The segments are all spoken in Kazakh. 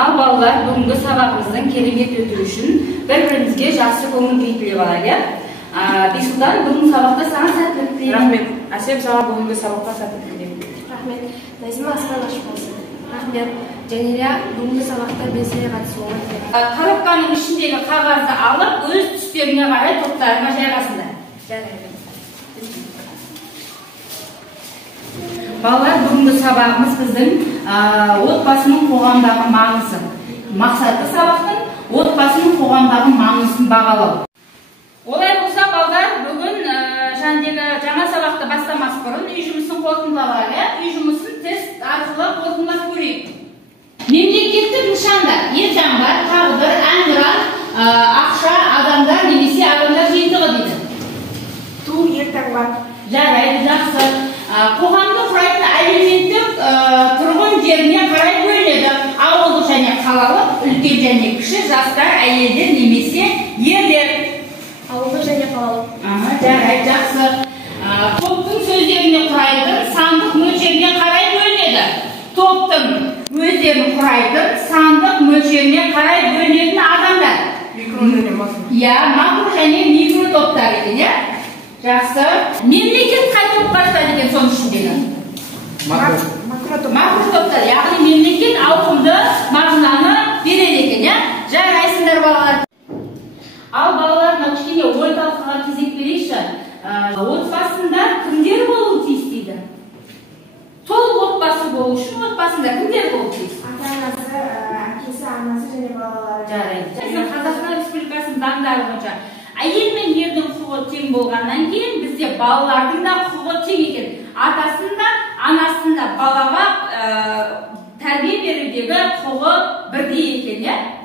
Ал балалар, бүгінгі сабағымыздың керемет өтуі үшін бір-бірімізге жақсы көңіл білдіре алайық. Бисұлтан, бүгінгі сабақта саған сәттілік тілеймін. Рахмет. Әсем, саған бүгінгі сабақта сәттілік тілеймін. Рахмет. Назима астан ашып болсын. Рахмет. Жәнерия, бүгінгі сабақта белсене қатысуға тілеймін. Коробканың ішіндегі қағазды алып, өз түстеріне қарай топтарына жайғасыңдар. Балалар, бүгінгі сабағымыз біздің отбасының қоғамдағы маңызы. Мақсаты сабақтың отбасының қоғамдағы маңызын бағалау. Олай болса, балалар, бүгін жаңа сабақты бастамас бұрын үй жұмысын қорытындылайық. Үй жұмысын тест арқылы қорытындылап көрейік. Мемлекеттік нышандар, елтаңбар, тағдыр, әнұран, ақша, адамдар немесе адамдар жиынтығы дейді. Ту, елтаңбар. Жарайды, жақсы. Қоғамды құрайтын әлеуметтік тұрғын жеріне қарай бөлінеді. Ауылдық және қалалық, үлкен және кіші, жастар, әйелдер немесе ерлер. Ауылдық және қалалық. Жарайды, жақсы. Топтың сөздеріне құрайтын сандық мөлшеріне қарай бөлінеді. Топтың өздерін құрайтын сандық мөлшеріне қарай бөлінетін адамдар. Микро және макро. Иә, макро және микро топтар екен, жақсы. Мемлекет қай топқа жатады екен соның ішіндегі? Макро топтар, яғни мемлекет ауқымды мағынаны береді екен, жарайсыңдар балалар. Ал балалар, кішкене ой талқыға кезек берейікші. Отбасында кімдер болуы тиіс дейді? Толық отбасы болу үшін отбасында кімдер болуы тиіс? Ата-анасы, әкесі, анасы және балалары. Жарайды. Қазақстан Республикасының заңдары бойынша әйел мен ердің құқығы тең болғаннан кейін бізде балалардың да құқығы тең екен. Атасын да, анасын да балаға тәрбие берудегі құқығы бірдей екен,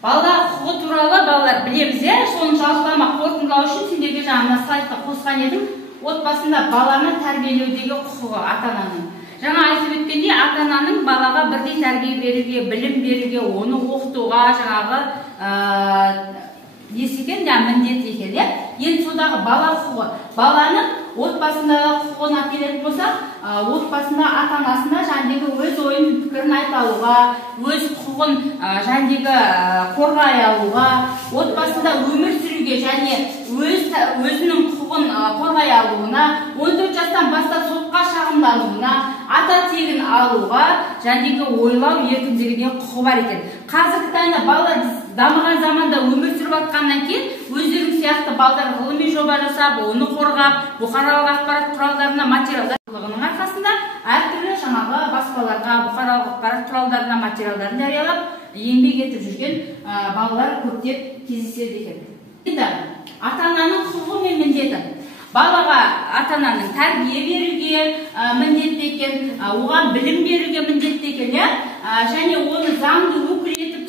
Бала құқығы туралы балалар білеміз, соны жалпылама қорытындылау үшін сендерге жаңа слайдқа қосқан едім. Отбасында баланы тәрбиелеудегі құқығы ата-ананың. Жаңа айтып өткендей, ата-ананың балаға бірдей тәрбие беруге, білім беруге, оны оқытуға жаңағы міндет екен, Енді содағы бала құқығы. Баланың отбасындағы құқығын әкелетін болсақ, отбасында ата-анасына өз ойын пікірін айта алуға, өз құқығын қорғай алуға, отбасында өмір сүруге және өзінің құқығын қорғай алуына, 14 жастан бастап сотқа шағымдануына, ата тегін алуға, ойлау еркіндігіне құқы бар екен. Қазіргі таңда балалар дамыған заманда өмір сүріп жатқаннан кейін өздерің сияқты балалар ғылыми жоба жасап, оны қорғап, бұқаралық ақпарат құралдарына материалдардың арқасында әртүрлі баспаларға, бұқаралық ақпарат құралдарына материалдарын жариялап, еңбек етіп жүрген балалар көптеп кездеседі екен. Ата-ананың құқығы мен міндеті. Балаға ата-ананың тәрбие беруге міндетті екен, оған білім беруге міндетті екен, және оны заңды өкіл етіп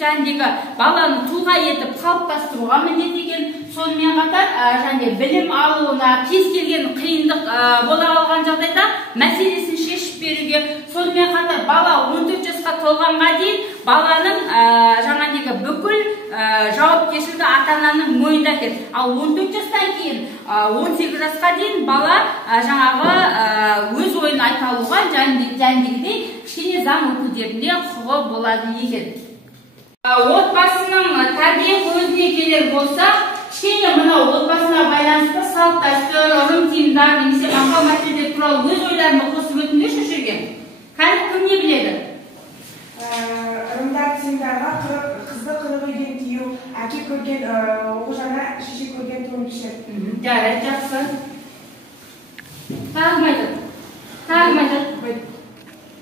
баланы тұлға етіп қалыптастыруға міндетті екен. Сонымен қатар білім алуына кез келген қиындық бола қалған жағдайда мәселесін шешіп беруге. Сонымен қатар бала 14 жасқа толғанға дейін баланың бүкіл жауапкершілігі ата-ананың мойнында екен. Ал 14 жастан кейін 18 жасқа дейін бала өз ойын айта алуға жәндегідей кішкене заң өкілдерінде құқығы болады екен. Отбасының тәрбие көзіне келер болса, кішкене мынау отбасына байланысты салт дәстүр, ырым-тыйымдар немесе мақал мәтелдер туралы өз ойларымды қосып өтіңдерші жүрген. Кім не біледі? Ырымдар тыйымдарға қызды қырық үйден тыю, әке көрген оқу жаңа, шеше көрген туын пішер. Жарайды, жақсы. Тағылмайды.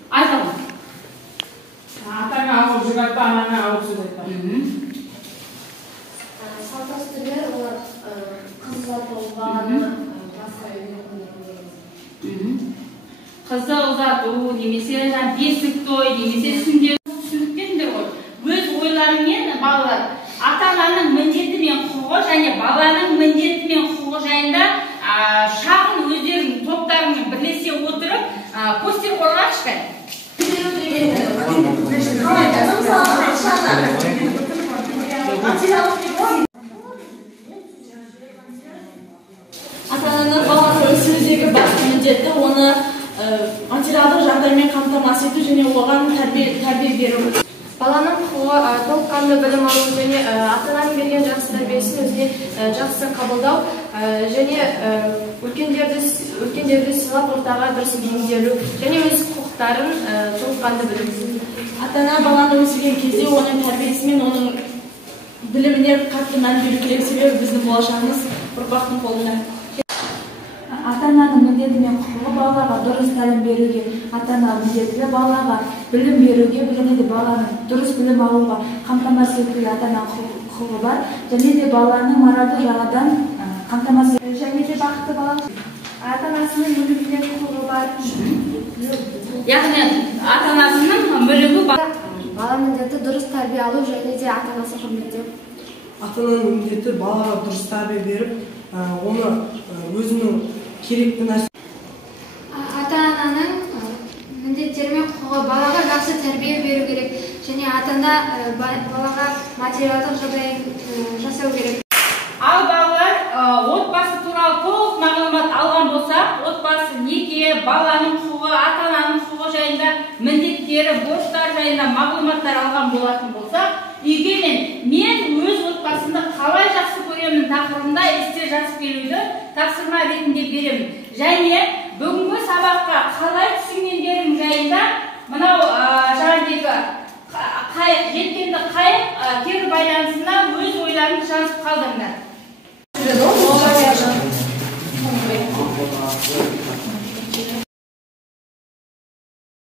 Айталым. Атаңа ауыр жүк айтпа, анаңа ауыр сөз айтпа. Салт дәстүрлер, олар қыз ұзату, баланы басқа үйіне қондыру. Қызды ұзату, немесе бесік той, немесе сүндет түсініктендер ғой. Өз ойларымен балалар ата-ананың міндеті мен құқығы және баланың міндеті мен құқығы жайында шағын өздерінің топтарымен бірлесе отырып постер қорғақшы. Ата-ананың баланың өсірудегі басты міндеті оны материалдық жағдаймен қамтамасыз ету және оған тәрбие беру. Баланың құқығы толыққанды білім алу және ата-ананың берген жақсы тәрбиесін өзіне жақсы қабылдау және үлкендерді сыйлап ортаға дұрыс бейімделу және өз құқықтарын толыққанды білу. Ата-ана баланы өсірген кезде оның тәрбиесі мен оның біліміне қатты мән беру керек, себебі біздің болашағымыз ұрпақтың қолында. Ата-ананың міндеті мен құқығы балаға дұрыс тәлім беруге, ата-ана міндеті балаға білім беруге, және де баланың дұрыс білім алуға қамтамасыз етуге ата-ана құқығы бар, және де баланың моральдық жағынан қамтамасыз етуге, және де бақытты баланың ата-анасының мүлігіне құқығы бар. Яғни ата-анасының мүлігі бар. Баланың міндеті дұрыс тәрбие алу және де ата-анасын құрметтеу. Ата-ананың міндеті балаға дұрыс тәрбие беріп, оны өзінің керекті нәрсе. Ата-ананың міндеттері мен құқығы балаға жақсы тәрбие беру керек және ата-ана балаға материалдық жағдай жасау керек. Ал балалар, отбасы туралы толық мағлұмат алған болсақ, отбасы неге, баланың құқығы, ата-ананың құқығы жайында, міндеттері, борыштар жайында мағлұматтар алған болатын болсақ, үйге мен өз отбасымды қалай жақсы көремін тақырыбында есте жазып келуді тапсырма ретінде беремін. Және бүгінгі сабаққа қалай түсінгендерім жайында мынау жаңағыдегі жеткенді қайық кері байланысына өз ойларыңды жазып қалдыңдар.